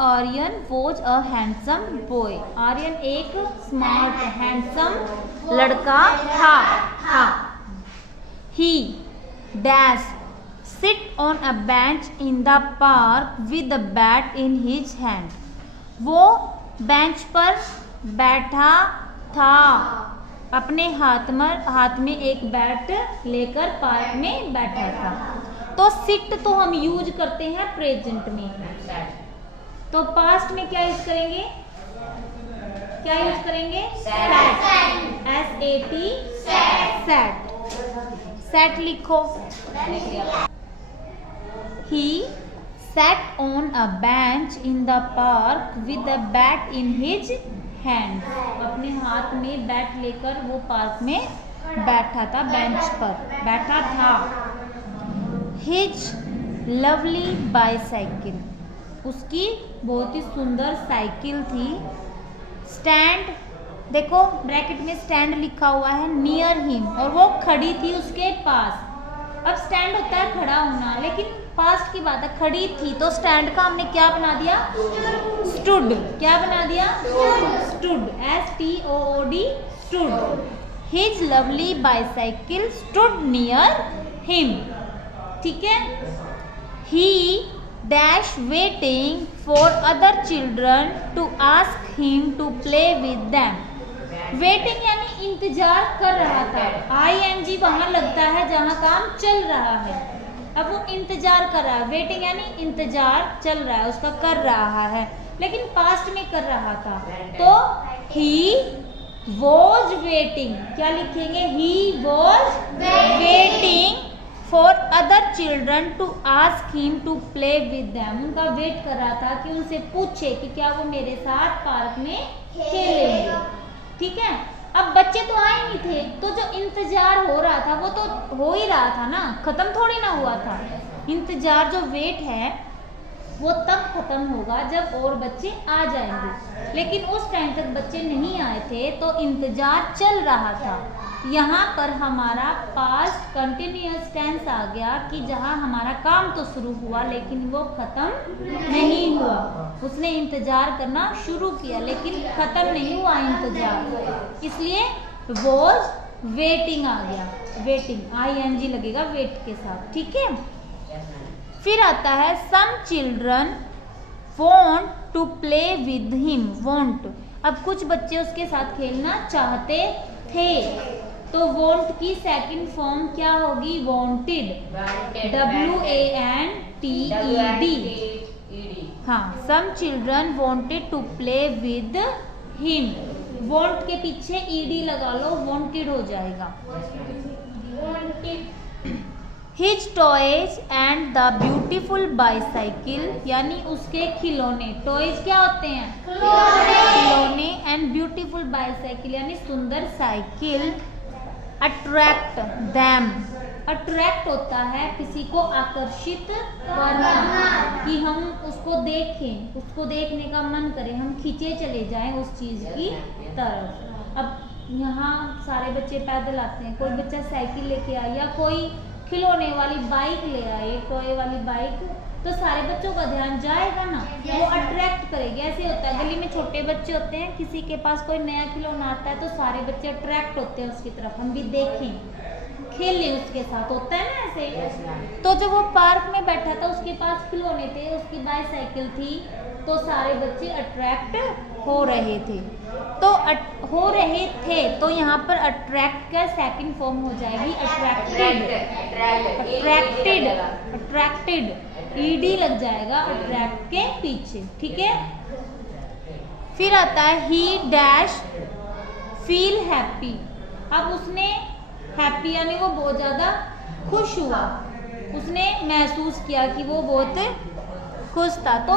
Aryan was a handsome boy. Aryan एक smart handsome लड़का था। He dash sit on a bench in the park with a bat in his hand. वो bench पर बैठा था, अपने हाथ में एक बैट लेकर पार्क में बैठा था। तो सिट तो हम यूज करते हैं प्रेजेंट में, तो पास्ट में क्या यूज करेंगे? सैट। SAT सैट लिखो। He sat on a bench in the park with a bat in his hand। अपने हाथ में बैट लेकर वो पार्क में बैठा था, बेंच पर बैठा था। His lovely bicycle, उसकी बहुत ही सुंदर साइकिल थी। स्टैंड, देखो ब्रैकेट में स्टैंड लिखा हुआ है, नियर हिम, और वो खड़ी थी उसके पास। अब स्टैंड होता है खड़ा होना, लेकिन पास्ट की बात है, खड़ी थी, तो स्टैंड का हमने क्या बना दिया? स्टूड। क्या बना दिया? Stood. STOOD stood. His lovely bicycle stood near him. ठीक है। He dash waiting for other children to ask him to play with them. Waiting यानी इंतजार कर रहा था। ING वहां लगता है जहां काम चल रहा है। अब वो इंतजार कर रहा है, वेटिंग यानी इंतजार चल रहा है, उसका कर रहा है, लेकिन पास्ट में कर रहा था। तो ही वॉज वेटिंग, क्या लिखेंगे? He was waiting for other children to ask him to play with them. उनका वेट कर रहा था कि उनसे पूछे कि क्या वो मेरे साथ पार्क में खेलेंगे। ठीक है। अब बच्चे तो आए नहीं थे, तो जो इंतजार हो रहा था वो तो हो ही रहा था ना, खत्म थोड़ी ना हुआ था। इंतजार जो वेट है वो तब खत्म होगा जब और बच्चे आ जाएंगे, लेकिन उस टाइम तक बच्चे नहीं आए थे, तो इंतजार चल रहा था। यहाँ पर हमारा पास्ट कंटिन्यूअस टेंस आ गया कि जहाँ हमारा काम तो शुरू हुआ लेकिन वो खत्म नहीं हुआ। उसने इंतजार करना शुरू किया लेकिन खत्म नहीं हुआ इंतजार, इसलिए वॉज वेटिंग आ गया। वेटिंग ING लगेगा वेट के साथ। ठीक है। फिर आता है some children want to play with him. Want, अब कुछ बच्चे उसके साथ खेलना चाहते थे, तो वॉन्ट की सेकंड फॉर्म क्या होगी? वॉन्टेड। WANTED। हाँ, some children wanted to play with him. Want के पीछे ED लगा लो, वॉन्टेड हो जाएगा। His toys and the beautiful bicycle, यानी उसके खिलौने। टॉयज क्या होते हैं? खिलौने। एंड ब्यूटीफुल बाइसाइकिल यानी सुंदर साइकिल। अट्रैक्ट them, अट्रैक्ट होता है किसी को आकर्षित करना, कि हम उसको देखें, उसको देखने का मन करे, हम खींचे चले जाएं उस चीज की तरफ। अब यहाँ सारे बच्चे पैदल आते हैं, कोई बच्चा साइकिल लेके आया या कोई खिलौने वाली बाइक ले आए, टॉय वाली बाइक, तो सारे बच्चों का ध्यान जाएगा ना, वो अट्रैक्ट करेगी। ऐसे होता है, गली में छोटे बच्चे होते हैं, किसी के पास कोई नया खिलौना आता है तो सारे बच्चे अट्रैक्ट होते हैं उसकी तरफ, हम भी देखें, खेलें उसके साथ, होता है ना ऐसे। तो जब वो पार्क में बैठा था, उसके पास खिलौने थे, उसकी बाइसाइकिल थी, तो सारे बच्चे अट्रैक्ट हो रहे थे। तो हो रहे थे, तो यहाँ पर अट्रैक्ट का सेकंड फॉर्म हो जाएगी अट्रैक्टेड। अट्रैक्टेड ED लग जाएगा अट्रैक्ट के पीछे। ठीक है। फिर आता है ही डैश फील हैप्पी। अब उसने हैप्पी यानी वो बहुत ज्यादा खुश हुआ, उसने महसूस किया कि वो बहुत खुश था। तो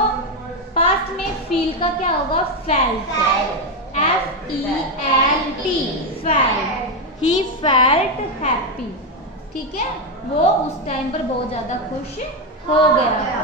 पास्ट में फील का क्या होगा? Felt. FELT felt. He felt happy. ठीक है। वो उस टाइम पर बहुत ज्यादा खुश हो गया था।